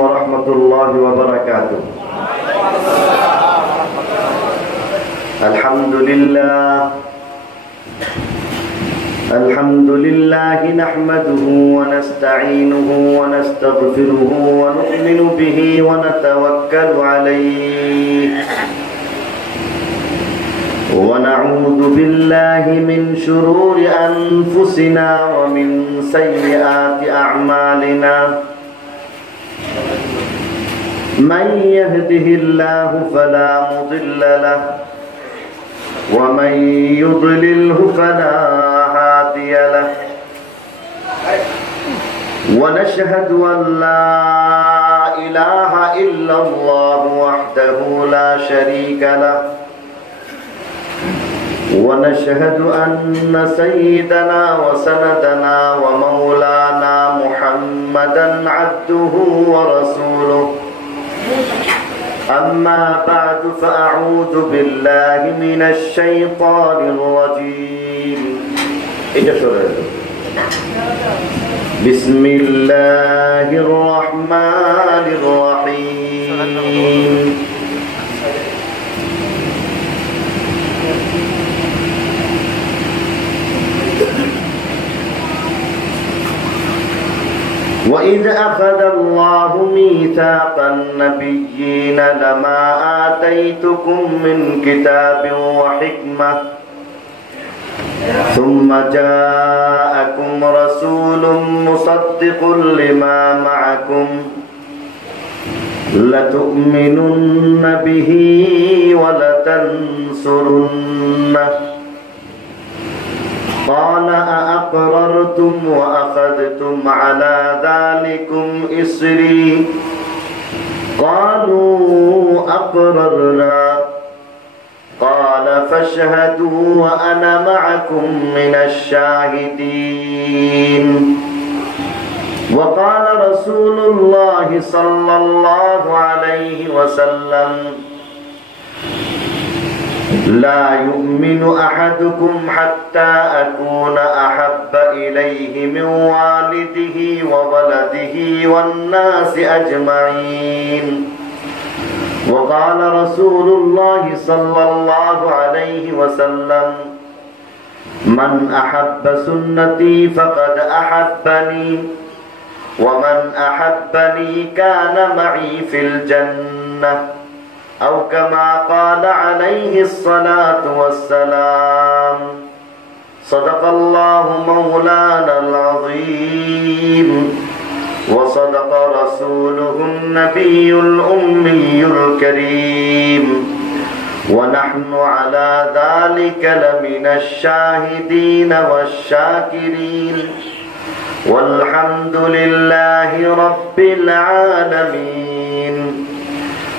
ورحمة الله وبركاته. الحمد لله نحمده ونستعينه ونستغفره ونؤمن به ونتوكل عليه ونعوذ بالله من شرور أنفسنا ومن سيئات أعمالنا. من يهده الله فلا مضل له ومن يضلله فلا هادي له. ونشهد أن لا إله إلا الله وحده لا شريك له. ونشهد أن سيدنا وسندنا ومولانا محمدا عبده ورسوله. أما بعد فأعوذ بالله من الشيطان الرجيم. بسم الله الرحمن الرحيم. وإذ أخذ الله ميثاق النبيين لما آتيتكم من كتاب وحكمة ثم جاءكم رسول مصدق لما معكم لتؤمنن به ولتنصرنه. قال أأقررتم وأخذتم على ذلكم إصري؟ قالوا أقررنا. قال فاشهدوا وأنا معكم من الشاهدين. وقال رسول الله صلى الله عليه وسلم لا يؤمن أحدكم حتى أكون أحب إليه من والده وولده والناس أجمعين. وقال رسول الله صلى الله عليه وسلم من أحب سنتي فقد أحبني ومن أحبني كان معي في الجنة أو كما قال عليه الصلاة والسلام. صدق الله مولانا العظيم وصدق رسوله النبي الأمي الكريم ونحن على ذلك لمن الشاهدين والشاكرين والحمد لله رب العالمين.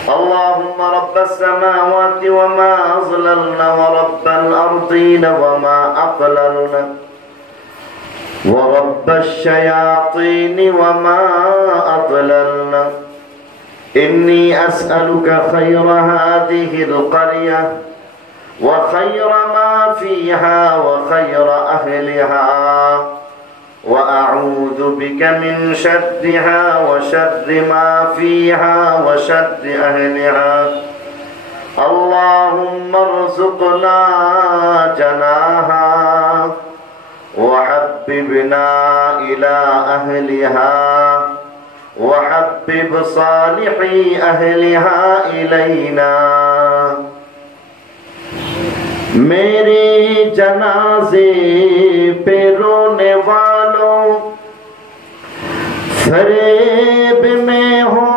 اللهم رب السماوات وما أظللنا ورب الأرضين وما أقللنا ورب الشياطين وما أضللنا. إني أسألك خير هذه القرية وخير ما فيها وخير أهلها وأعوذ بك من شرها وشر ما فيها وشر أهلها. اللهم ارزقنا جناها وحببنا إلى أهلها وحبب صالحي أهلها إلينا. मेरे जनाजे पे रोने वालों फरेब में हो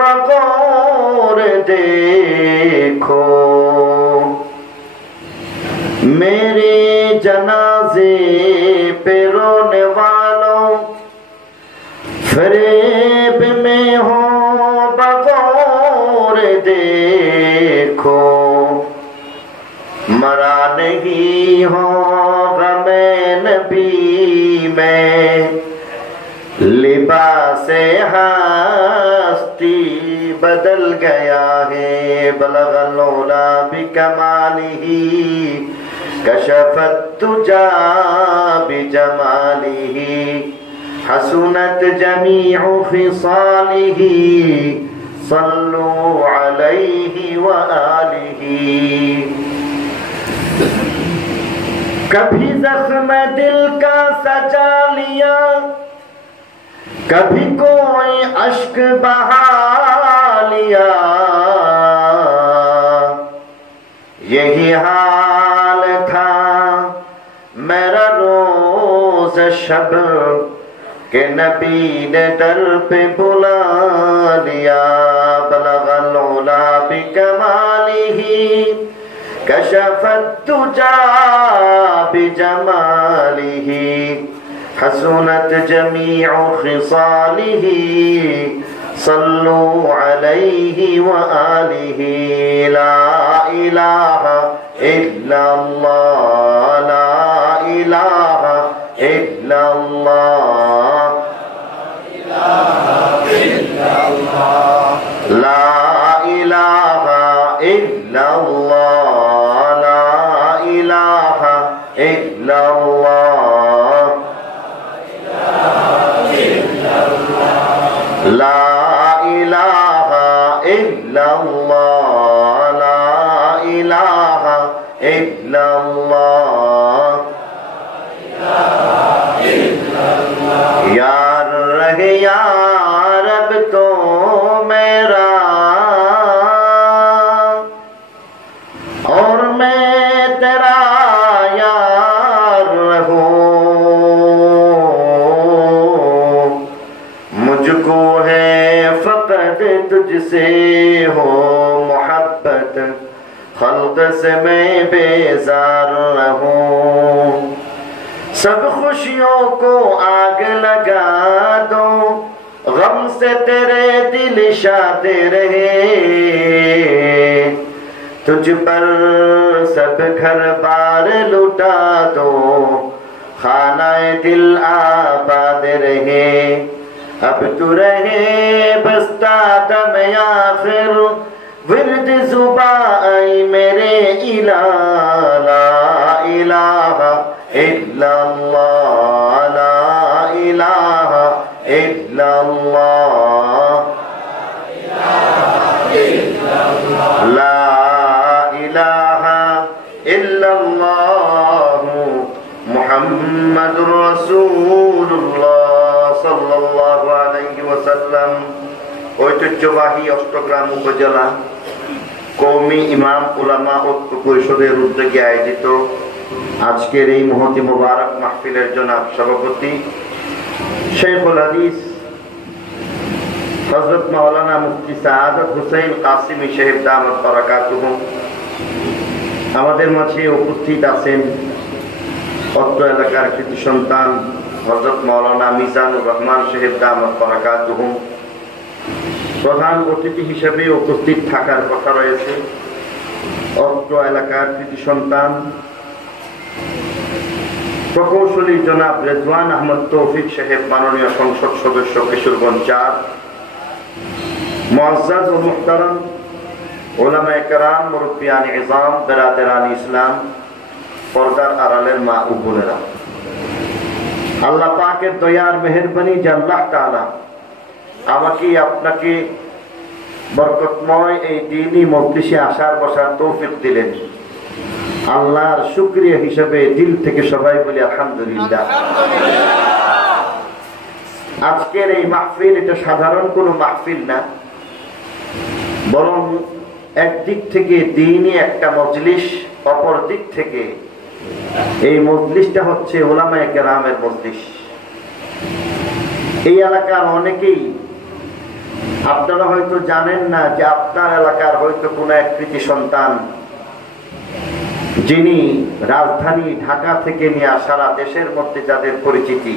बगौर देखो. मेरे जनाजे पे रोने वालों फरेब में हो बगौर देखो. मरा नहीं हो गमे नबी में लिबासे हस्ती बदल गया है. बलगल उला बिकमालिही कशफत तुजा बिजमालिही حسنت جميع خصاله صلوا عليه وآله कभी जख्म दिल का सजा लिया कभी कोई अश्क बहा लिया यही हाल था मेरा रोज शब के नबी ने दर पे बुला लिया बलगल उला बिकमालिही कशफत तुजा बिजमालिही हसनत जमीउ खिसालिही सल्लु अलैहि व आलिही ला इलाहा इल्लल्लाह ला इलाहा इल्लल्लाह ला इलाहा इल्लल्लाह ला इलाहा इल्लल्लाह ला इलाहा इल्लल्लाह ला इलाहा इल्लल्लाह यार रहे यार अब तो मेरा और मैं तेरा यार रहूं मुझको है फकत तुझसे हो मोहब्बत खल्क से मैं बेजार रहूं सब खुशियों को आग लगा दो गम से तेरे दिल शाद रहे तुझ पर सब घर बार लुटा दो खानाए दिल आबाद रहे अब तू रहे बस्ता दम आखिर विरद जुबा आई मेरे इला ला इलाहा इल्लल्लाह ला इलाहा इल्लल्लाह ला इलाहा इल्लल्लाह मुहम्मदुर रसूलुल्लाह साल्लाल्लाहु अलैहि वसल्लम ঐতিহ্যবাহী অষ্টগ্রাম উপজেলা কওমি ইমাম উলামা ঐক্য পরিষদের উদ্যোগে আয়োজিত আজকের এই মহতি মোবারক মাহফিলের জনাব সভাপতি শেখুল হাদিস হযরত মাওলানা মুফতি সাআদত হুসাইন কাসিমি সাহেব দামাত বারাকাতুহু আমাদের মাঝে উপস্থিত আছেন অত্র এলাকার কৃতি সন্তান হযরত মাওলানা মিজানুর রহমান সাহেব দামাত বারাকাতুহু প্রধান অতিথি হিসেবে উপস্থিত থাকার কথা রয়েছে অত্র এলাকার কৃতি সন্তান প্রকৌশলী জনাব রেজওয়ান আহমদ তৌফিক সাহেব মাননীয় সংসদ সদস্য কিশোরগঞ্জ ৪ মুআজ্জাজ ও মুহতারাম উলামায়ে কেরাম মুরব্বিয়ান ইজাম বিরাদরান ইসলাম পর্দার আড়ালের মা ও বোনেরা আল্লাহ পাকের দয়ার মেহেরবানি যে আল্লাহ তাআলা আমাকে আপনাকে বরকতময় এই দ্বীনি মজলিসে আসার বসার তৌফিক দিলেন আল্লাহর শুকরিয়া হিসেবে দিল থেকে সবাই বলি আলহামদুলিল্লাহ আজকের এই মাহফিল এটা সাধারণ কোনো মাহফিল না বরং একদিক থেকে দ্বীনি একটা মজলিস অপর দিক থেকে এই মজলিসটা হচ্ছে উলামায়ে কেরামের মজলিস এই এলাকার অনেকেই আপনারা হয়তো জানেন না যে আপনার এলাকার হয়তো কোনো এক কৃতি সন্তান যিনি রাজধানী ঢাকা থেকে নিয়ে সারা দেশের মধ্যে যাদের পরিচিতি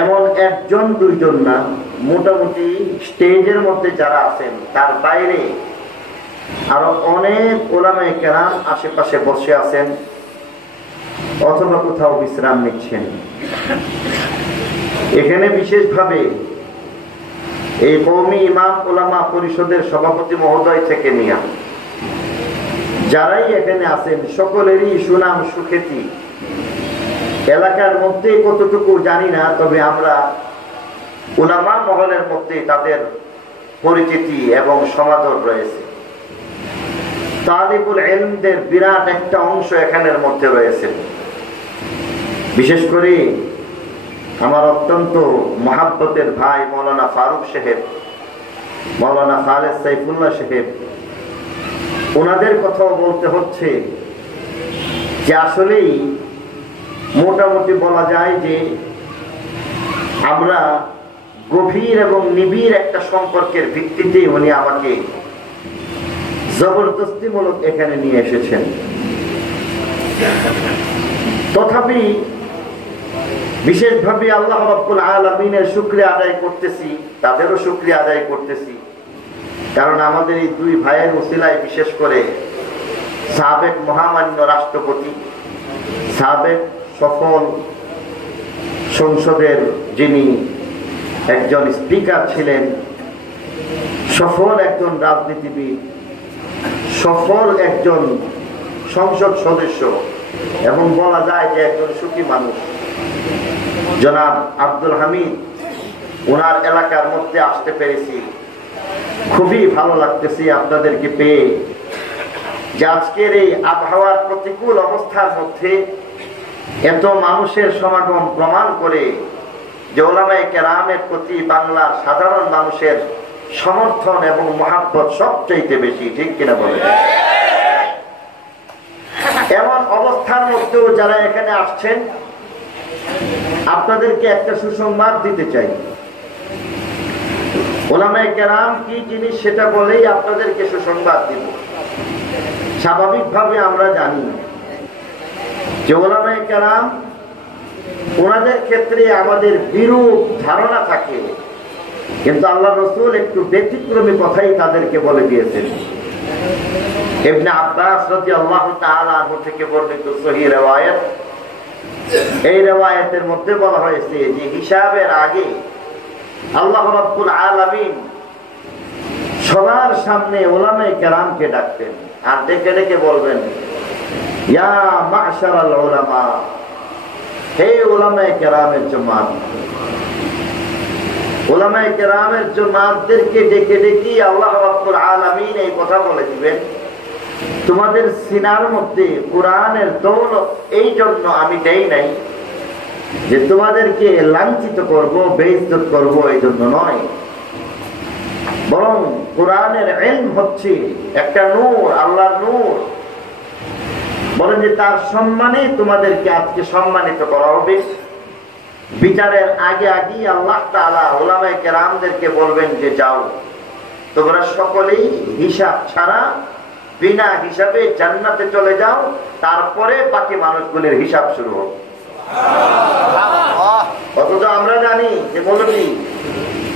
এমন একজন দুইজন না মোটামুটি স্টেজের মধ্যে যারা আছেন তার বাইরে আরো অনেক উলামায়ে কেরাম আশেপাশে বসে আছেন অথবা কোথাও বিশ্রাম নিচ্ছেন এখানে বিশেষভাবে এই কওমি ইমাম উলামা পরিষদের সভাপতি মহোদয় থেকে নিয়ে যারাই এখানে আছেন সকলেরই সুনাম সুখ্যাতি এলাকার মধ্যে কতটুকু জানি না, তবে আমরা উলামা মহলের মধ্যে তাদের পরিচিতি এবং সমাদর রয়েছে। তালিবুল ইলমদের বিরাট একটা অংশ এখানের মধ্যে রয়েছে। বিশেষ করে আমার অত্যন্ত মহাব্বতের ভাই মৌলানা ফারুক সাহেব, মৌলানা খালেদ সাইফুল্লাহ সাহেব, ওনাদের কথাও বলতে হচ্ছে যে আসলেই মোটামুটি বলা যায় যে আমরা গভীর এবং নিবিড় একটা সম্পর্কের ভিত্তিতে উনি আমাকে জবরদস্তিমূলক এখানে নিয়ে এসেছেন। তথাপি বিশেষভাবে আল্লাহ রাব্বুল আলামিনের শুকরিয়া আদায় করতেছি, তাদেরও শুকরিয়া আদায় করতেছি, কারণ আমাদের এই দুই ভাইয়ের ওসিলায় বিশেষ করে সাবেক মহামান্য রাষ্ট্রপতি, সাবেক সফল সংসদের যিনি একজন স্পিকার ছিলেন, সফল একজন রাজনীতিবিদ, সফল একজন সংসদ সদস্য এবং বলা যায় যে একজন সুখী মানুষ, জনাব আব্দুল হামিদ, ওনার এলাকার মধ্যে আসতে পেরেছি। খুবই ভালো লাগতেছে আপনাদেরকে পেয়ে, যে আজকের এই আবহাওয়ার প্রতিকূল অবস্থার মধ্যে এত মানুষের সমাগম প্রমাণ করে যে উলামায়ে কেরামের প্রতি বাংলার সাধারণ মানুষের সমর্থন এবং মহাব্বত সবচাইতে বেশি, ঠিক কিনা বলেন? এমন অবস্থার মধ্যেও যারা এখানে আসছেন, আপনাদেরকে একটা সুসংবাদ দিতে চাই। উলামায়ে কেরাম কি জিনিস সেটা বলেই আপনাদেরকে সুসংবাদ দিব। স্বাভাবিকভাবে আমরা জানি যে উলামায়ে কেরাম, ওনাদের ক্ষেত্রে আমাদের বিরূপ ধারণা থাকে, কিন্তু আল্লাহ রাসূল একটু ব্যতিক্রমী কথাই তাদেরকে বলে দিয়েছেন। ইবনে আব্বাস রাদিয়াল্লাহু তাআলা আনহু থেকে বর্ণিত সহিহ riwayat, এই riwayatের মধ্যে বলা হয়েছে যে হিসাবের আগে আল্লাহ রাব্বুল আলামিন সবার সামনে উলামায়ে কেরামকে ডাকতেন আর ডেকে ডেকে বলবেন, ইয়া মা'শারাল উলামা, হে উলামায়ে কেরামের জামাত। উলামায়ে কেরামের জামাতদেরকে ডেকে ডেকে আল্লাহ রাব্বুল আলামিন এই কথা বলে দিবেন, তোমাদের সিনার মধ্যে কোরআনের দৌলত এই জন্য আমি দেই নাই যে তোমাদেরকে লাঞ্ছিত করব, বেইজ্জত করব, এই জন্য নয়, বরং কোরআনের ইলম হচ্ছে একটা নূর, আল্লাহর নূর। বলেন যে তার সম্মানে তোমাদেরকে আজকে সম্মানিত করা হবে। বিচারের আগে আগে আল্লাহ তাআলা উলামায়ে কেরামদেরকে বলবেন যে যাও, তোমরা সকলেই হিসাব ছাড়া বিনা হিসাবে জান্নাতে চলে যাও, তারপরে বাকি মানুষগুলোর হিসাব শুরু হবে। অথচ আমরা জানি যে বলবি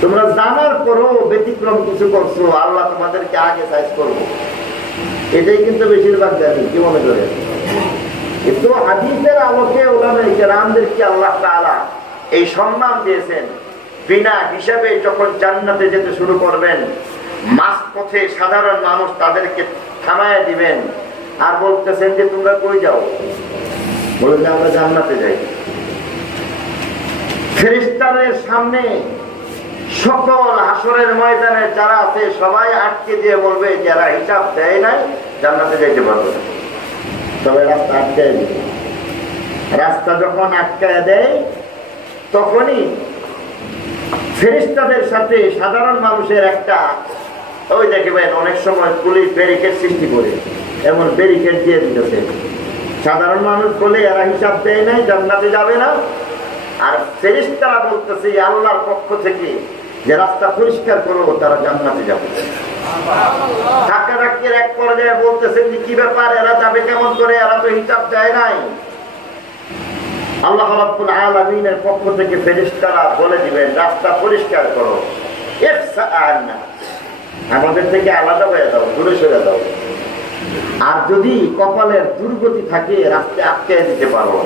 তোমরা জানার পরও ব্যতিক্রম কিছু করছো, আল্লাহ তোমাদেরকে আগে সাইজ করবো, এটাই কিন্তু বেশিরভাগ জানি। কি মনে করে? কিন্তু হাদিসের আলোকে উলামায়ে কেরামদেরকে আল্লাহ তাআলা এই সম্মান দিয়েছেন, বিনা হিসাবে যখন জান্নাতে যেতে শুরু করবেন, মাঝ পথে সাধারণ মানুষ তাদেরকে থামায় দিবেন আর বলতেছেন যে তোমরা কই যাও? বলে যে আমরা জান্নাতে যাই। ফেরেশতাদের সামনে সকল হাসরের ময়দানে যারা আছে সবাই আটকে দিয়ে বলবে, যারা হিসাব দেয় নাই জান্নাতে যাইতে পারবে না। তবে রাস্তা আটকায় দিবে। রাস্তা যখন আটকায় দেয় তখনই ফেরেশতাদের সাথে সাধারণ মানুষের একটা, ওই দেখবেন অনেক সময় পুলিশ ব্যারিকেড সৃষ্টি করে এমন ব্যারিকেড দিয়ে দিতেছে। সাধারণ মানুষ বলে এরা হিসাব দেয় নাই, জান্নাতে যাবে না, আর ফেরেশতারা বলতেছে আল্লাহর পক্ষ থেকে যে রাস্তা পরিষ্কার করো, তারা জান্নাতে যাবে। ধাক্কাধাক্কির এক পর্যায়ে বলতেছেন যে কি ব্যাপার, এরা যাবে কেমন করে, এরা তো হিসাব দেয় নাই। আল্লাহ রাব্বুল আলামিনের পক্ষ থেকে ফেরেশতারা বলে দিবেন রাস্তা পরিষ্কার করো, আমাদের থেকে আলাদা হয়ে যাও, দূরে সরে যাও। আর যদি কপালের দুর্গতি থাকে রাস্তায় আটকে দিতে পারো,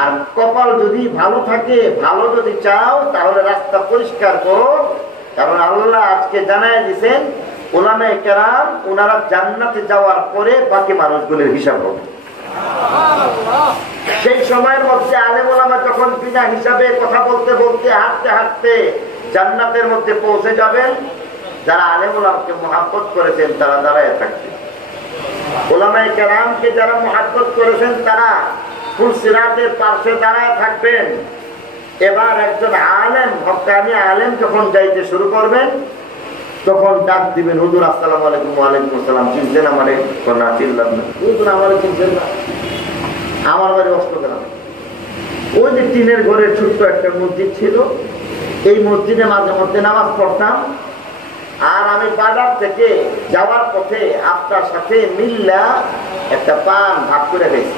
আর কপাল যদি ভালো থাকে, ভালো যদি চাও, তাহলে রাস্তা পরিষ্কার করো, কারণ আল্লাহ আজকে জানায় দিয়েছেন উলামায়ে কেরাম ওনারা জান্নাতে যাওয়ার পরে বাকি মানুষগুলোর হিসাব হবে। সেই সময়ের মধ্যে আলেম ওলামা যখন বিনা হিসাবে কথা বলতে বলতে হাঁটতে হাঁটতে জান্নাতের মধ্যে পৌঁছে যাবেন, যারা আলেম ওলামাকে মুহাব্বত করেছেন তারা দাঁড়ায় থাকবেন। ওলামায়ে কেরামকে যারা মুহাব্বত করেছেন তারা ফুলসিরাতের পাশে দাঁড়ায় থাকবেন। এবার একজন আলেম, হক্কানি আলেম যখন যাইতে শুরু করবেন তখন ডাক দিবেন, হুজুর আসসালামু আলাইকুম। ওয়ালাইকুম আসসালাম। চিনছেন আমারে? না চিনলাম না। হুজুর আমারে চিনছেন না? আমার বাড়ি অষ্টগ্রাম। ওই যে টিনের ঘরের ছোট্ট একটা মসজিদ ছিল, এই মসজিদে মাঝে মধ্যে নামাজ পড়তাম। আর আমি বাজার থেকে যাওয়ার পথে আপনার সাথে মিল্লা একটা পান ভাগ করে গেছি।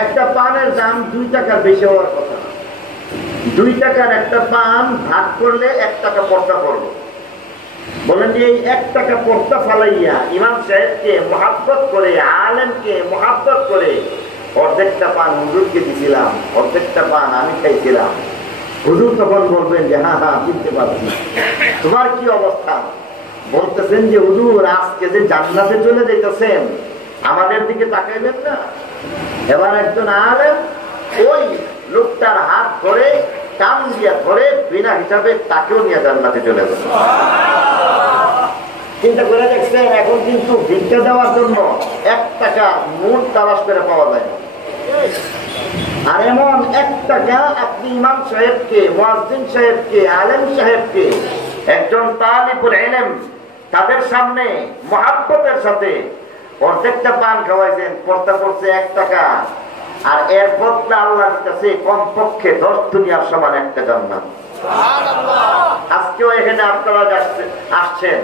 একটা পানের দাম 2 টাকার বেশি হওয়ার কথা। 2 টাকার একটা পান ভাগ করলে 1 টাকা পর্দা পড়বে। বলেন যে এই 1 টাকা পর্দা ফালাইয়া ইমাম সাহেবকে মুহাব্বত করে, আলেমকে মুহাব্বত করে অর্ধেকটা পান হুজুরকে দিছিলাম, অর্ধেকটা পান আমি খাইছিলাম। হুজুর তখন বলবেন যে হ্যাঁ হ্যাঁ চিনতে পারছি। তোমার কি অবস্থা? বলতেছেন যে হুজুর আজকে যে জান্নাতে চলে যাইতেছেন, আমাদের দিকে তাকাইবেন না? এবার একজন আলেম ওই লোকটার হাত ধরে কান দিয়া ধরে বিনা হিসাবে তাকেও নিয়ে জান্নাতে চলে যাবে। চিন্তা করে দেখছেন, এখন কিন্তু ভিক্ষা দেওয়ার জন্য 1 টাকা নোট তালাশ করে পাওয়া যায় না। আর এমন 1 টাকা আপনি ইমাম সাহেবকে, মুয়াজ্জিন সাহেবকে, আলেম সাহেবকে, একজন তালিবুল ইলম তাদের সামনে মুহাব্বতের সাথে অর্ধেকটা পান খাওয়াইছেন, পর্দা পড়ছে 1 টাকা। আর এর বদলা আল্লাহর কাছে কমপক্ষে 10 দুনিয়ার সমান একটা জান্নাত। আজকেও এখানে আপনারা আসছেন,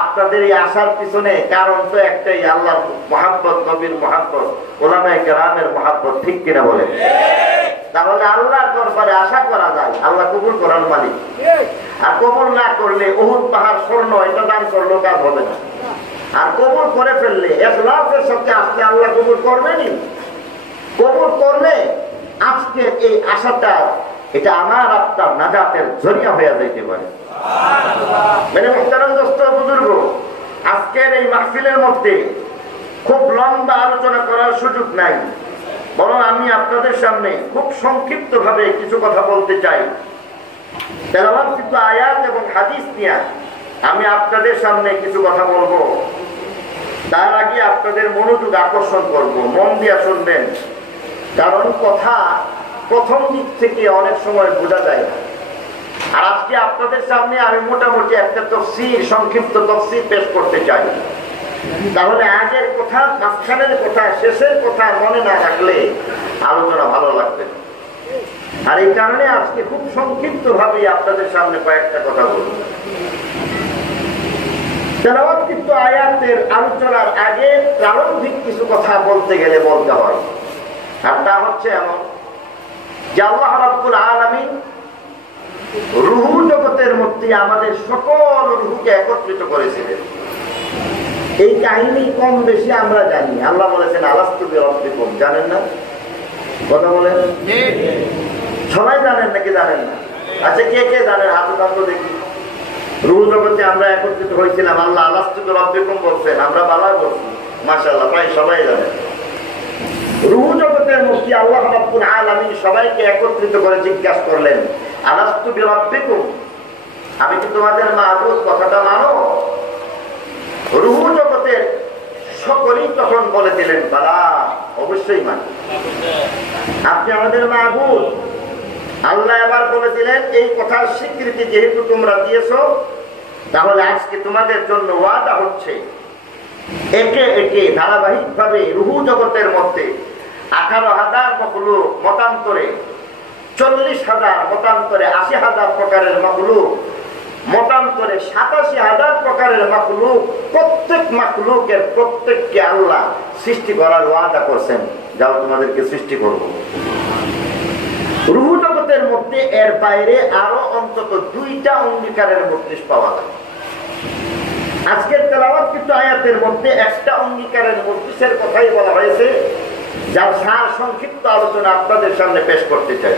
আপনাদের এই আসার পিছনে কারণ তো একটাই, আল্লাহর মুহাব্বত, নবীর মুহাব্বত, উলামায়ে কেরামের মুহাব্বত। ঠিক কিনা বলেন? তাহলে আল্লাহর দরবারে আশা করা যায়, আল্লাহ কবুল করার মালিক। আর কবুল না করলে উহুদ পাহাড় স্বর্ণ এটা দান করলেও কাজ হবে না। আর কবুল করে ফেললে ইখলাসের সাথে আসলে আল্লাহ কবুল করবেনই। কবুল করলে আজকে এই আশাটা, এটা আমার আপনার নাজাতের জরিয়া হয়ে যাইতে পারে। মানে মুহতারাম দোস্ত বুজুর্গ, আজকের এই মাহফিলের মধ্যে খুব লম্বা আলোচনা করার সুযোগ নাই, বরং আমি আপনাদের সামনে খুব সংক্ষিপ্ত ভাবে কিছু কথা বলতে চাই। তেলাওয়াতকৃত আয়াত এবং হাদিস নিয়ে আমি আপনাদের সামনে কিছু কথা বলবো। তার আগে আপনাদের মনোযোগ আকর্ষণ করব, মন দিয়ে শুনবেন। কারণ কথা প্রথম দিক থেকে অনেক সময় বোঝা যায় না। আর আজকে আপনাদের সামনে আমি মোটামুটি একটা তাফসীর, সংক্ষিপ্ত তাফসীর পেশ করতে চাই। তাহলে আগের কথা, মাঝখানের কথা, শেষের কথা মনে না রাখলে আলোচনা ভালো লাগবে। আর এই কারণে আজকে খুব সংক্ষিপ্ত ভাবে আপনাদের সামনে কয়েকটা কথা বলব। তেলাওয়াতকৃত আয়াতের আলোচনার আগে প্রারম্ভিক কিছু কথা বলতে গেলে বলতে হয়। আর তা হচ্ছে এমন যে আল্লাহ রাব্বুল আলামিন রূহ জগতের মধ্যে আমাদের সকল রূহকে একত্রিত করেছিলেন। এই কাহিনী কম বেশি আমরা জানি। আল্লাহ বলেছেন আলাস্তু বিরাব্বিকুম, জানেন না? কথা বলেন, সবাই জানেন নাকি জানেন না? আচ্ছা কে কে জানেন হাত উঠান তো দেখি। রূহ জগতে আমরা একত্রিত হয়েছিলাম, আল্লাহ আলাস্তু বিরাব্বিকুম বলছেন, আমরা বালা বলছি, মাশাআল্লাহ প্রায় সবাই জানেন। রূহ জগতের মধ্যে আল্লাহ রাব্বুল আলামিন সবাইকে একত্রিত করে জিজ্ঞাসা করলেন, আলাস্তু বিরাব্বিকুম, আমি কি তোমাদের মাবুদ, কথাটা মানো? রূহ জগতের সকলেই তখন বলে দিলেন, বালা, অবশ্যই মানি, আপনি আমাদের মাবুদ। আল্লাহ এবার বলে দিলেন, এই কথার স্বীকৃতি যেহেতু তোমরা দিয়েছো, তাহলে আজকে তোমাদের জন্য ওয়াদা হচ্ছে একে একে ধারাবাহিক ভাবে রূহ জগতের মধ্যে 18,000 মখলুক, মতান্তরে 40,000, মতান্তরে 80,000 প্রকারের মখলুক, মতান্তরে 87,000 প্রকারের মখলুক, প্রত্যেক মখলুকের প্রত্যেককে আল্লাহ সৃষ্টি করার ওয়াদা করছেন, যাও তোমাদেরকে সৃষ্টি করবো। রূহ জগতের মধ্যে এর বাইরে আরো অন্তত 2টা অঙ্গীকারের মজলিস পাওয়া যায়। আজকের তেলাওয়াতকৃত আয়াতের মধ্যে একটা অঙ্গীকারের মজলিসের কথাই বলা হয়েছে, যার সার সংক্ষিপ্ত আলোচনা আপনাদের সামনে পেশ করতে চাই।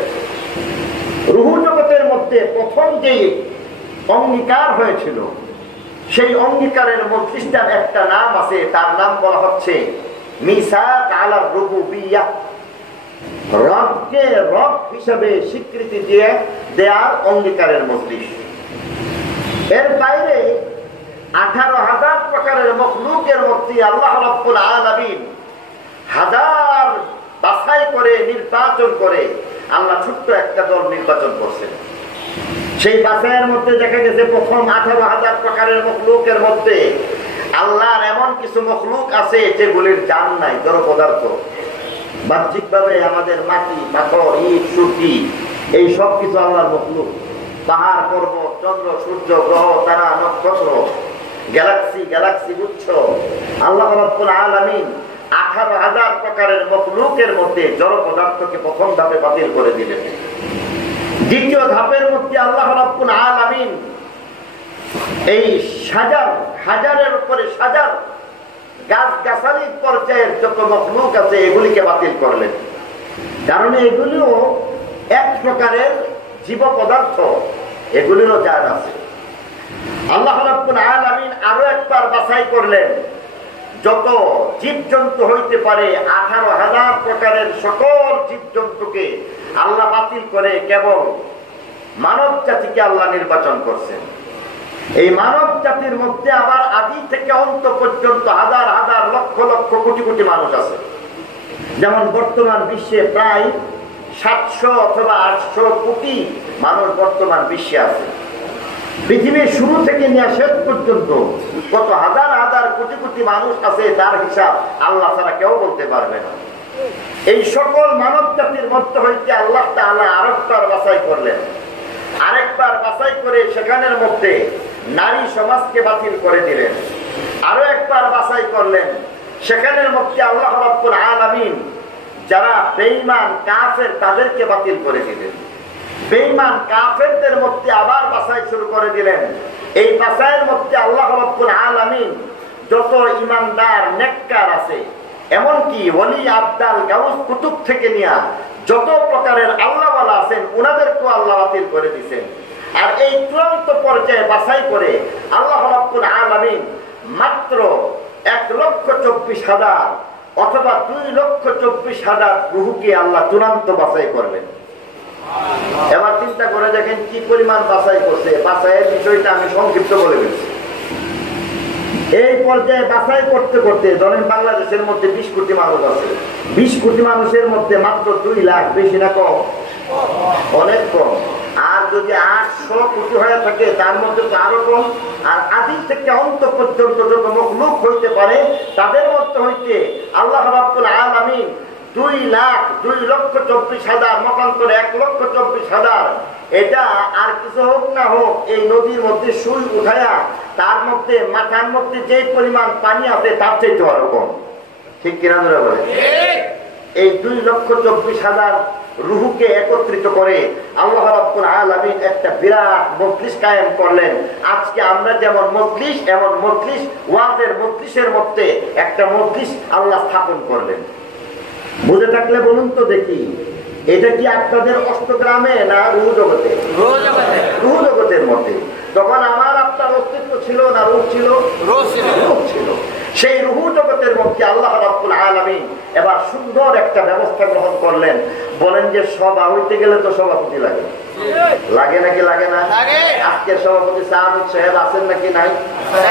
রূহ জগতের মধ্যে প্রথম যে অঙ্গীকার হয়েছিল, সেই অঙ্গীকারের মজলিসটার একটা নাম আছে, তার নাম বলা হচ্ছে মিসাক আলা রুবুবিয়্যাহ, রবকে রব হিসাবে স্বীকৃতি দিয়ে দেয়ার অঙ্গীকারের মজলিস। এর বাইরে 18,000 প্রকারের মখলুকের মধ্যে আল্লাহ রাব্বুল আলামিন হাজার বাছাই করে নির্বাচন করে আল্লাহ ছোট্ট একটা দল নির্বাচন করছেন। সেই বাছাইয়ের মধ্যে দেখা গেছে প্রথম 18,000 প্রকারের মখলুকের মধ্যে আল্লাহর এমন কিছু মখলুক আছে যেগুলির জান নাই, জড় পদার্থ। বাহ্যিকভাবে আমাদের মাটি, পাথর, ইট, সুরকি এই সব কিছু আল্লাহর মখলুক। পাহাড়, পর্বত, চন্দ্র, সূর্য, গ্রহ, তারা, নক্ষত্র, গ্যালাক্সি, গ্যালাক্সি গুচ্ছ, আল্লাহ রাব্বুল আলামিন 18,000 প্রকারের মখলুকের মধ্যে জড় পদার্থকে প্রথম ধাপে বাতিল করে দিলেন। দ্বিতীয় ধাপের মধ্যে আল্লাহ রাব্বুল আলামিন এই হাজারের উপরে হাজার গাছ-গাছালি পর্যায়ের যত মখলুক আছে এগুলিকে বাতিল করলেন। কারণ এগুলিও এক প্রকারের জীব পদার্থ, এগুলিরও জান আছে। আল্লাহ রাব্বুল আলামিন আরো একবার বাছাই করলেন, যত জীবজন্তু হইতে পারে 18,000 প্রকারের সকল জীবজন্তুকে আল্লাহ বাতিল করে কেবল মানব জাতিকে আল্লাহ নির্বাচন করছেন। এই মানব জাতির মধ্যে আবার আদি থেকে অন্ত পর্যন্ত হাজার হাজার লক্ষ লক্ষ কোটি কোটি মানুষ আছে। যেমন বর্তমান বিশ্বে প্রায় 700 অথবা 800 কোটি মানুষ বর্তমান বিশ্বে আছে। পৃথিবীর শুরু থেকে নিয়ে শেষ পর্যন্ত কত হাজার হাজার কোটি কোটি মানুষ আছে তার হিসাব আল্লাহ ছাড়া কেউ বলতে পারবে না। এই সকল মানব জাতির মধ্যে হইতে আল্লাহ তাআলা আরেকবার বাছাই করলেন। আরেকবার বাছাই করে সেখানের মধ্যে নারী সমাজকে বাতিল করে দিলেন। আরো একবার বাছাই করলেন, সেখানের মধ্যে আল্লাহ রাব্বুল আলামিন যারা বেঈমান কাফের তাদেরকে বাতিল করে দিলেন। বেঈমান কাফেরদের মধ্যে আবার বাছাই শুরু করে দিলেন। এই বাছাইয়ের মধ্যে আল্লাহ রাব্বুল আলামিন যত ঈমানদার নেককার আছে, এমনকি ওলি আবদাল গাউস কুতুব থেকে নিয়ে যত প্রকারের আল্লাহওয়ালা আছেন ওনাদেরকেও আল্লাহ বাতিল করে দিয়েছেন। আর এই চূড়ান্ত পর্যায়ে বাছাই করে আল্লাহ রাব্বুল আলামিন মাত্র 1,24,000 অথবা 2,24,000 রূহকে আল্লাহ চূড়ান্ত বাছাই করলেন। এবার চিন্তা করে দেখেন কি পরিমাণ বাছাই করছে। বাছাইয়ের বিষয়টা আমি সংক্ষিপ্ত বলে ফেলছি। এই পর্যায়ে বাছাই করতে করতে ধরেন বাংলাদেশের মধ্যে 20 কোটি মানুষ আছে। 20 কোটি মানুষের মধ্যে মাত্র 2 লাখ, বেশি না কম? অনেক কম। আর যদি 800 কোটি হয়ে থাকে তার মধ্যে তো আরো কম। আর আদি থেকে অন্ত পর্যন্ত যত মখলুক হইতে পারে তাদের মধ্যে হইতে আল্লাহ রাব্বুল আলামিন 2,24,000 মতান্তরে 1,24,000 এটা আর কিছু হোক না হোক এই নদীর মধ্যে সুই উঠায়া তার মধ্যে মাথার মধ্যে যে পরিমাণ পানি আছে তার চাইতে আরো কম। ঠিক কিনা ধরে বলে? এই 2,24,000 রূহকে একত্রিত করে আল্লাহ রাব্বুল আলামিন একটা বিরাট মজলিস কায়েম করলেন। আজকে আমরা যেমন মজলিস, এমন মজলিস ওয়াজের মজলিসের মধ্যে একটা মজলিস আল্লাহ স্থাপন করলেন। বুঝে থাকলে বলুন তো দেখি, এটা কি আপনাদের অষ্টগ্রামে না রুহ জগতে? রুহ জগতের মধ্যে। তখন আমার আপনার অস্তিত্ব ছিল না রূহ ছিল? রূহ ছিল। সেই রুহ জগতের মধ্যে আল্লাহ রাব্বুল আলামিন এবার সুন্দর একটা ব্যবস্থা গ্রহণ করলেন। বলেন যে সভা হইতে গেলে তো সভাপতি লাগে, লাগে নাকি লাগে না? আজকের সভাপতি সাহাবুদ সাহেব আছেন নাকি নাই?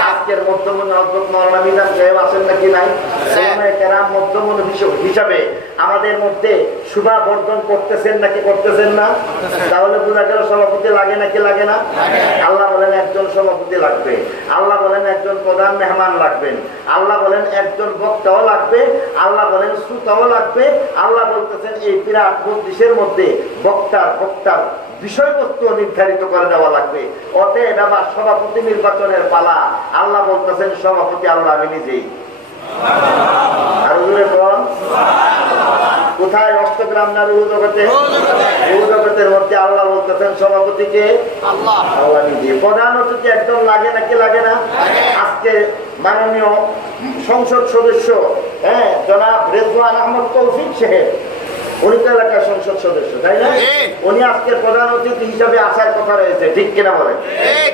আজকের মধ্যমণি হযরত মাওলানা মিজান সাহেব আছেন নাকি নাই? ওলামায়ে কেরাম মধ্যমণি হিসাবে আমাদের মধ্যে শোভা বর্ধন করতেছেন নাকি করতেছেন না? তাহলে বোঝা গেল সভাপতি লাগে নাকি লাগে না? আল্লাহ বলেন একজন সভাপতি লাগবে, আল্লাহ বলেন একজন প্রধান মেহমান লাগবেন, আল্লাহ বলেন একজন বক্তাও লাগবে, আল্লাহ বলেন শ্রোতাও লাগবে। আল্লাহ বলতেছেন এই বিরাট মজলিসের মধ্যে বক্তার বিষয়বস্তু নির্ধারিত করে দেওয়া লাগবে। অতএব আবার সভাপতি নির্বাচনের পালা। আল্লাহ বলতেছেন সভাপতি আল্লাহ আমি নিজেই। আর কোথায়? অষ্টগ্রাম না রুহ জগতে? রুহ জগতের মধ্যে আল্লাহ বলতেছেন সভাপতিকে আল্লাহ নিজে। প্রধান অতিথি একজন লাগে নাকি লাগে না? আজকে মাননীয় সংসদ সদস্য জনাব রেজওয়ান আহমদ তৌফিক সাহেব উনি তো এলাকার সংসদ সদস্য, তাই না? উনি আজকের প্রধান অতিথি হিসাবে আসার কথা রয়েছে, ঠিক কিনা বলেন?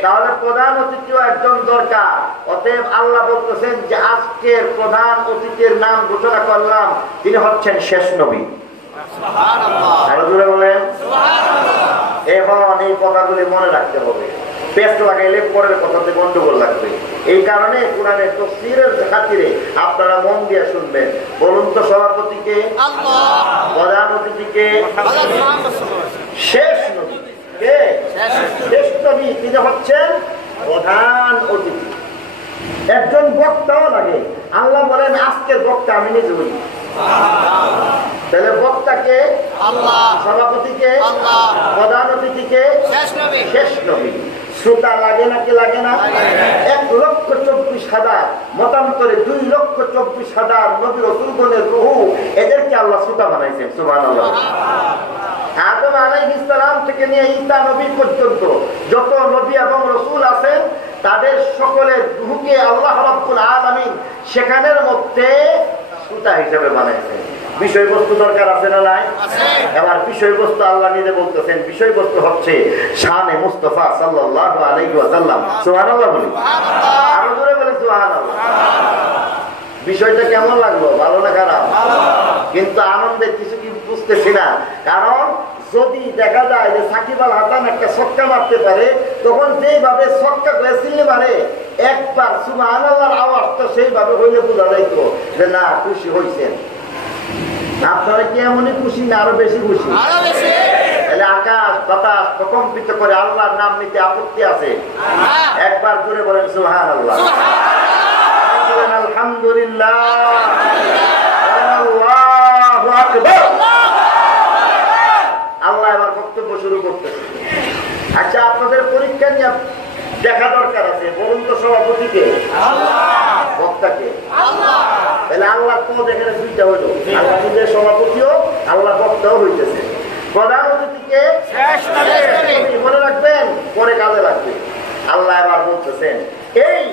তাহলে প্রধান অতিথিও একজন দরকার। অতএব আল্লাহ বলতেছেন যে আজকের প্রধান অতিথির নাম ঘোষণা করলাম, তিনি হচ্ছেন শেষ নবী। আরো জোরে বলেন। এখন এই কথাগুলি মনে রাখতে হবে, পেস্ট লাগাইলে পরের কথাতে গন্ডগোল লাগবে। এই কারণে কোরআনের তাফসীরের খাতিরে আপনারা মন দিয়ে শুনবেন। বলুন তো সভাপতিকে, প্রধান অতিথিকে, শেষ নবী কে? শেষ নবী তিনি হচ্ছেন প্রধান অতিথি। একজন বক্তাও লাগে। আল্লাহ বলেন আজকের বক্তা আমি নিজে বলি। তাহলে বক্তাকে আল্লাহ, সভাপতিকে আল্লাহ, প্রধান অতিথিকে শেষ নবী। শ্রোতা লাগে নাকি লাগে না? 1,24,000 মতান্তরে 2,24,000 নবী রাসূলগণের রূহ, এদেরকে আল্লাহ শ্রোতা বানাইছেন। সুবহানাল্লাহ। আদম আলাইহিস সালাম থেকে নিয়ে ঈসা নবী পর্যন্ত যত নবী এবং রাসূল আছেন তাদের সকলের রূহকে আল্লাহ রাব্বুল আলামিন সেখানের মধ্যে শ্রোতা হিসেবে বানাইছেন। বিষয়বস্তু দরকার আছে না নাই? এবার বিষয়বস্তু আল্লাহ নিজে বলতেছেন, বিষয়বস্তু হচ্ছে শানে মুস্তাফা সাল্লাল্লাহু আলাইহি ওয়াসাল্লাম। সুবহানাল্লাহ বলি, আরো জোরে বলেন সুবহানাল্লাহ। বিষয়টা কেমন লাগলো? ভালো না খারাপ? কিন্তু আনন্দের কিছু কি বুঝতেছি না। কারণ যদি দেখা যায় যে সাকিব আল হাসান একটা ছক্কা মারতে পারে, তখন যেভাবে ছক্কা করে সিলে মারে, একবার সুবহানাল্লাহর আওয়াজটা সেইভাবে হইলে বোঝা যাইতো যে না খুশি হইছেন। আপনারা কি এমনই খুশি না আরো বেশি খুশি? তাহলে আকাশ বাতাস প্রকম্পিত করে আল্লাহর নাম নিতে আপত্তি আছে? একবার জোরে বলেন সুবহানাল্লাহ, আলহামদুলিল্লাহ, আল্লাহু আকবার। আল্লাহ এবার বক্তব্য শুরু করতেছে। আচ্ছা, আপনাদের পরীক্ষা নিয়ে দেখা দরকার আছে। বলুন তো সভাপতিকে, বক্তাকে? তাহলে আল্লাহ পদ এখানে দুইটা হইল, আল্লাহ নিজের সভাপতিও, আল্লাহ বক্তাও হইতেছে। প্রধান অতিথিকে মনে রাখবেন, পরে কাজে লাগবে। আল্লাহ এবার বলতেছেন এই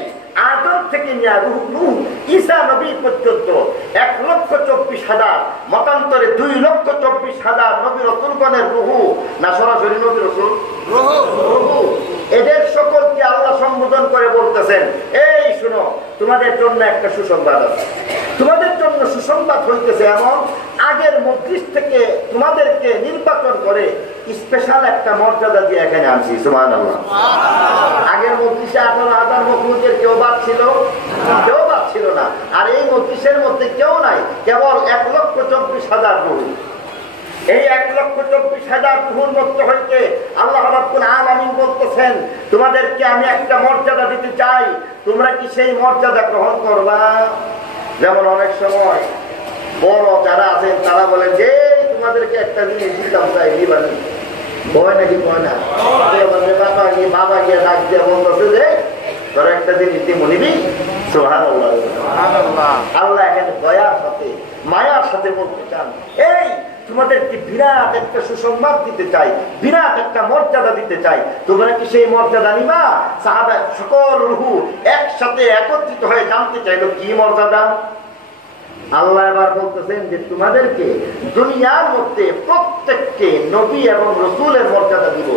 আদম থেকে নিয়ে নূহ ঈসা নবী পর্যন্ত 1,24,000 মতান্তরে 2,24,000 নবী রাসূলগণের রূহ, না সরাসরি নবী রাসূল রূহ, এদের সকলকে আল্লাহ সম্বোধন করে বলতেছেন এই শুনো, তোমাদের জন্য একটা সুসংবাদ আছে। তোমাদের জন্য সুসংবাদ হইতেছে এমন, আগের মজলিস থেকে তোমাদেরকে নির্বাচন করে স্পেশাল একটা মর্যাদা দিয়ে এখানে আনছি। সুবহানাল্লাহ। আগের মজলিসে 18,000 মখলুকের কেউ বাদ ছিল? কেউ বাদ ছিল না। আর এই মজলিসের মধ্যে কেউ নাই, কেবল 1,24,000 রূহ। এই 1,24,000 রূহের মধ্যে হইতে আল্লাহ রাব্বুল আলামিন বলতেছেন তোমাদেরকে আমি একটা মর্যাদা দিতে চাই, তোমরা কি সেই মর্যাদা গ্রহণ করবা? যেমন অনেক সময় বড় যারা আছেন তারা বলেন যে তোমাদেরকে একটা জিনিস দিতাম, তাই দিবানি। ভয় নাকি? ভয় না। বাবা গিয়ে ডাক দিয়ে বলতেছে যে তোর একটা জিনিস দিব, নিবি? সুবহানাল্লাহ। আল্লাহ এখানে দয়ার সাথে মায়ার সাথে বলতে চান এই তোমাদেরকে বিরাট একটা সুসংবাদ দিতে চাই, বিরাট একটা মর্যাদা দিতে চাই, তোমরা কি সেই মর্যাদা নিবা? সাহাবা সকল রূহ একসাথে একত্রিত হয়ে জানতে চাইলো কি মর্যাদা। আল্লাহ এবার বলতেছেন যে তোমাদেরকে দুনিয়ার মধ্যে প্রত্যেককে নবী এবং রাসূলের মর্যাদা দিব।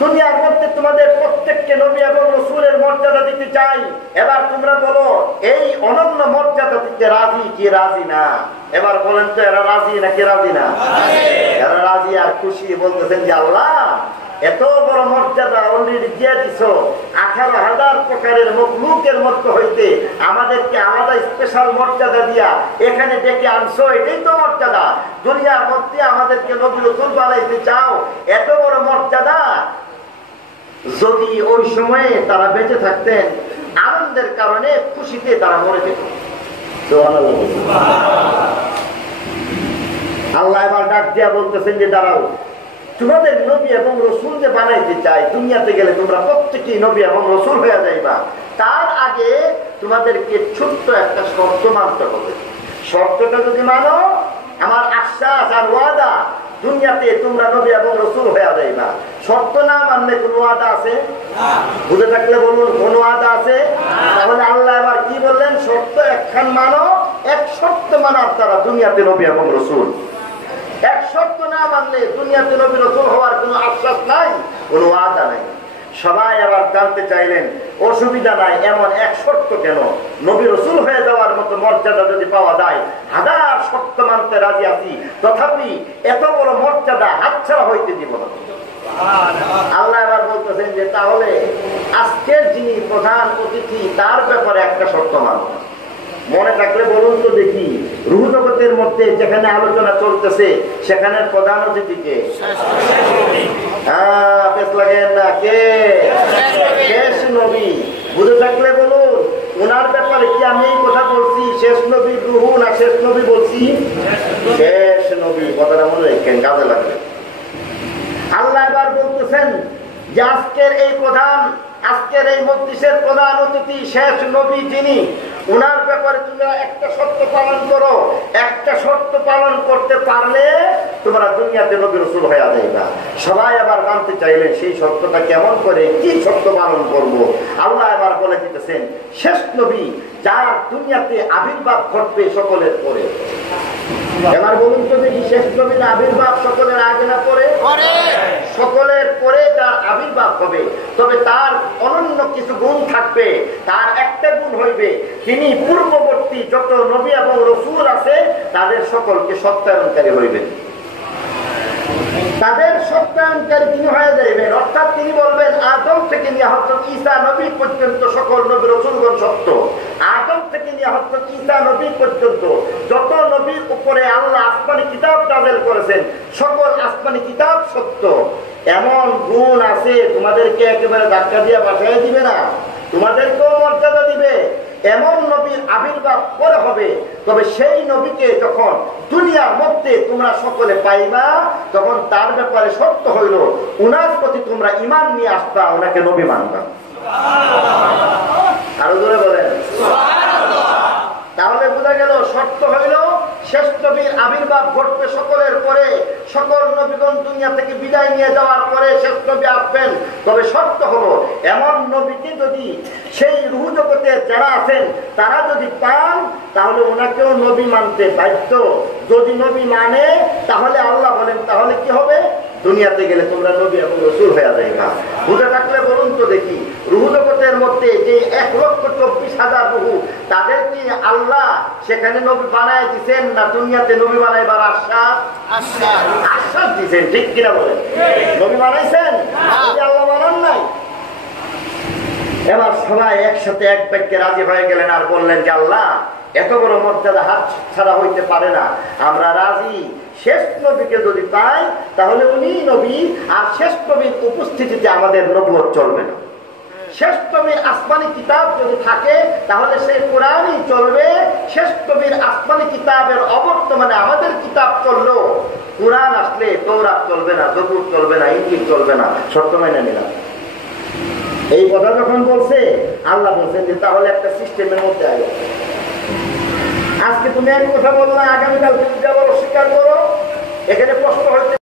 দুনিয়ার মধ্যে তোমাদের প্রত্যেককে নবী এবং রাসূলের মর্যাদা দিতে চাই। এবার তোমরা বলো এই অনন্য মর্যাদা দিতে রাজি কি রাজি না? এবার বলেন তো এরা রাজি নাকি রাজি না? এরা রাজি আর খুশি। বলতেছেন যে আল্লাহ এত বড় মর্যাদা অলরেডি দিয়ে দিছ, 18,000 প্রকারের মখলুকের মধ্যে হইতে আমাদেরকে আলাদা স্পেশাল মর্যাদা দিয়া এখানে ডেকে আনছো, এটাই তো মর্যাদা। দুনিয়ার মধ্যে আমাদেরকে নবী রাসূল বানাইতে চাও, এত বড় মর্যাদা। যদি ওই সময়ে তারা বেঁচে থাকতেন, আনন্দের কারণে খুশিতে তারা মরে যেত। আল্লাহ এবার ডাক দিয়া বলতেছেন যে দাঁড়াও, তোমাদের নবী এবং রসুল যে বানাইতে চাই, দুনিয়াতে গেলে তোমরা প্রত্যেকেই নবী এবং রসুল হয়ে যাইবা। তার আগে তোমাদেরকে ছোট্ট একটা শর্ত মানতে হবে। শর্তটা যদি মানো, আমার আশ্বাস আর ওয়াদা দুনিয়াতে তোমরা নবী এবং রসুল হয়ে যাইবা। শর্ত না মানলে কোন ওয়াদা আছে? বুঝে থাকলে বলুন কোন ওয়াদা আছে? তাহলে আল্লাহ এবার কি বললেন? শর্ত একখান মানো, এক শর্ত মানার তারা দুনিয়াতে নবী এবং রসুল। এক শর্ত না মানলে দুনিয়াতে নবী রসুল হওয়ার কোনো আশ্বাস নাই, কোনো ওয়াদা নাই। সবাই আবার জানতে চাইলেন অসুবিধা নাই, এমন এক শর্ত কেন? নবী রসুল হয়ে যাওয়ার মতো মর্যাদা যদি পাওয়া যায়, হাজার শর্ত মানতে রাজি আছি, তথাপি এত বড় মর্যাদা হাতছাড়া হইতে দিব না। আল্লাহ এবার বলতেছেন যে তাহলে আজকের যিনি প্রধান অতিথি তার ব্যাপারে একটা শর্ত মানব। মনে থাকলে বলুন তো দেখি, রূহ জগতের মধ্যে যেখানে আলোচনা চলতেছে সেখানে প্রধান অতিথিকে লাগেন না কে? শেষ নবী। বুঝে থাকলে বলুন ওনার ব্যাপারে কি আমি এই কথা বলছি শেষ নবীর রূহ, না শেষ নবী বলছি? শেষ নবী। কথাটা মনে রাখেন, কাজে লাগবে। আল্লাহ এবার বলতেছেন যে আজকের এই মজলিসের প্রধান অতিথি শেষ নবী যিনি, ওনার ব্যাপারে তোমরা একটা শর্ত পালন করো। একটা শর্ত পালন করতে পারলে তোমরা দুনিয়াতে নবী রাসূল হয়ে যাইবা। সবাই আবার জানতে চাইলেন সেই শর্তটা কেমন করে, কি শর্ত পালন করব? আল্লাহ এবার বলে দিতেছেন শেষ নবী যার দুনিয়াতে আবির্ভাব ঘটবে সকলের পরে। এবার বলুন তো দেখি, শেষ নবীর আবির্ভাব সকলের আগে না পরে? সকলের পরে যার আবির্ভাব হবে, তবে তার অনন্য কিছু গুণ থাকবে। তার একটা গুণ হইবে, তিনি পূর্ববর্তী যত নবী এবং রাসূল আছে তাদের সকলকে সত্যায়নকারী হইবেন। তাদের সত্যায়নকারী তিনি হয়ে যাইবেন। অর্থাৎ তিনি বলবেন আদম থেকে নিয়ে হযরত ঈসা নবী পর্যন্ত সকল নবী রাসূলগণ সত্য। আদম থেকে নিয়ে হযরত ঈসা নবী পর্যন্ত যত নবীর উপরে আল্লাহ আসমানি কিতাব নাযিল করেছেন সকল আসমানি কিতাব সত্য। এমন গুণ আছে তোমাদেরকে একেবারে ধাক্কা দিয়ে বাসায় দিবে না, তোমাদেরকেও মর্যাদা দিবে। এমন নবীর আবির্ভাব পরে হবে, তবে সেই নবীকে যখন দুনিয়ার মধ্যে তোমরা সকলে পাইবা তখন তার ব্যাপারে শর্ত হইল উনার প্রতি তোমরা ঈমান নিয়ে আসবা, ওনাকে নবী মানবা। আরো জোরে বলেন। তাহলে বোঝা গেল শর্ত হইল শেষ নবীর আবির্ভাব ঘটবে সকলের পরে, সকল নবীগণ দুনিয়া থেকে বিদায় নিয়ে যাওয়ার পরে শেষ নবী আসবেন। তবে শর্ত হলো এমন নবীকে যদি সেই রূহ জগতে যারা আছেন তারা যদি পান তাহলে ওনাকেও নবী মানতে বাধ্য। যদি নবী মানে তাহলে আল্লাহ বলেন তাহলে কি হবে? দুনিয়াতে গেলে তোমরা নবী এবং রাসূল হয়ে যাইবা। বুঝে থাকলে বলুন তো দেখি, রূহ জগতের মধ্যে যে 1,24,000 রূহ তাদেরকে আল্লাহ সেখানে নবী বানায় দিচ্ছেন না দুনিয়াতে নবী বানাইবার আশ্বাস দিচ্ছেন? ঠিক কিনা বলেন? নবী বানাইছেন, আল্লাহ বানান নাই। এবার সবাই একসাথে এক বাক্যে রাজি হয়ে গেলেন আর বললেন যে আল্লাহ এত বড় মর্যাদা হাত ছাড়া হইতে পারে না, আমরা রাজি। শেষ নবীকে যদি পাই তাহলে উনি নবী, আর শেষ নবীর উপস্থিতিতে আমাদের নবুয়ত চলবে না। শেষ নবীর আসমানি কিতাব যদি থাকে তাহলে সেই কোরআনই চলবে। শেষ নবীর আসমানি কিতাবের অবর্তমানে আমাদের কিতাব চললো, কোরআন আসলে তৌরাত চলবে না, জবুর চলবে না, ইনজিল চলবে না। শর্ত মেনে নিলাম। এই কথা যখন বলছে আল্লাহ বলছেন যে তাহলে একটা সিস্টেমের মধ্যে আগে আজকে তুমি এক কথা বললা, আগামীকাল তুমি যা বলো স্বীকার করো। এখানে প্রশ্ন হয়েছে